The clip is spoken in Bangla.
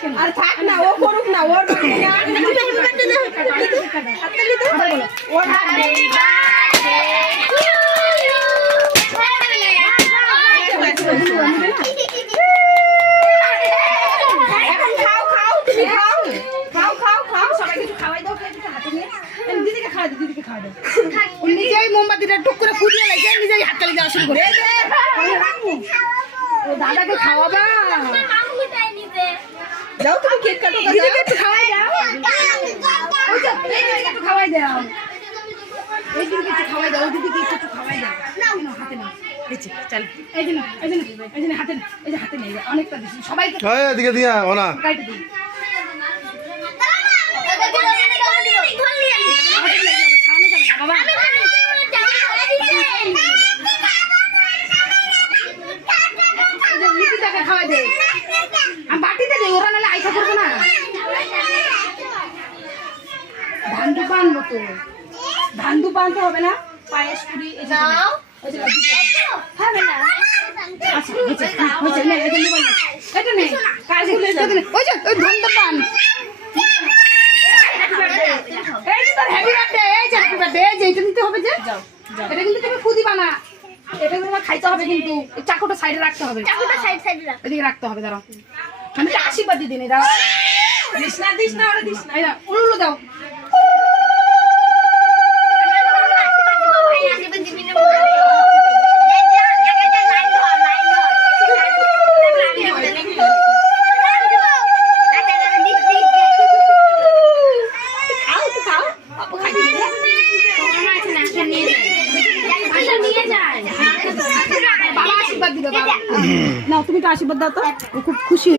কেন? আর থাক না, ও করুক না, ওর ওর এখন খাও খাও, তুমি খাও খাও খাও খাও, সবাইকে একটু খাওয়াই দাও, একটু হাতে নিয়ে দিদিকে খাওয়া দাও, দিদিকে খাওয়া দাও। ও নিজেই মোমবাতিটা টুক করে ফুটিয়ে লাগছে, নিজেই হাততালি দেওয়া শুরু করে। ও দাদাকে খাওয়াবা, যাও তুমি কেক কাটো, দিদিকে একটু খাওয়াই দাও। ওই যে, এই দিদিকে একটু খাওয়াই দাও, এই দিদিকে একটু খাওয়াই দাও, ওই দিদিকে একটু খাওয়াই দাও, নাও হাতে নাও, এই যে চল, এই যে এই যে এই যে হাতে, এই যে হাতে নেই, অনেকটা দিছি সবাইকে এদিকে দিয়া ওনা কাটে দিই। লিপিটাকে খাওয়াই দে, আমি বাটিতে দেই, ওরা নাহলে আইসা করবো না। ধান দুপ আনবো তো, ধান দুপ আনতে হবে না, পায়েস পুরি এই যে ওই যে হবে না। আচ্ছা হয়েছে হয়েছে, নে এটা নিবো না, এটা নেই কাজ ভুলে যাবে। ওই যে ওই ধন পান, এই যে তোর হ্যাপি বার্থডে, এই যে হ্যাপি বার্থডে, এই যে এটা নিতে হবে যে, যাও যাও, এটা কিন্তু তুমি খুদি বানা, এটা তোমার খাইতে হবে কিন্তু এই চাকুটা সাইডে রাখতে হবে, এদিকে রাখতে হবে। দাঁড়াও আমি একটা আশীর্বাদ দিয়ে দিই, দাঁড়াও দিস না ওরা দিস না। এই দাও, উলুলু দাও। বাবা আশীর্বাদ দিবে, বাবা নাও তুমি তো আশীর্বাদ দাও তো, ও খুব খুশি।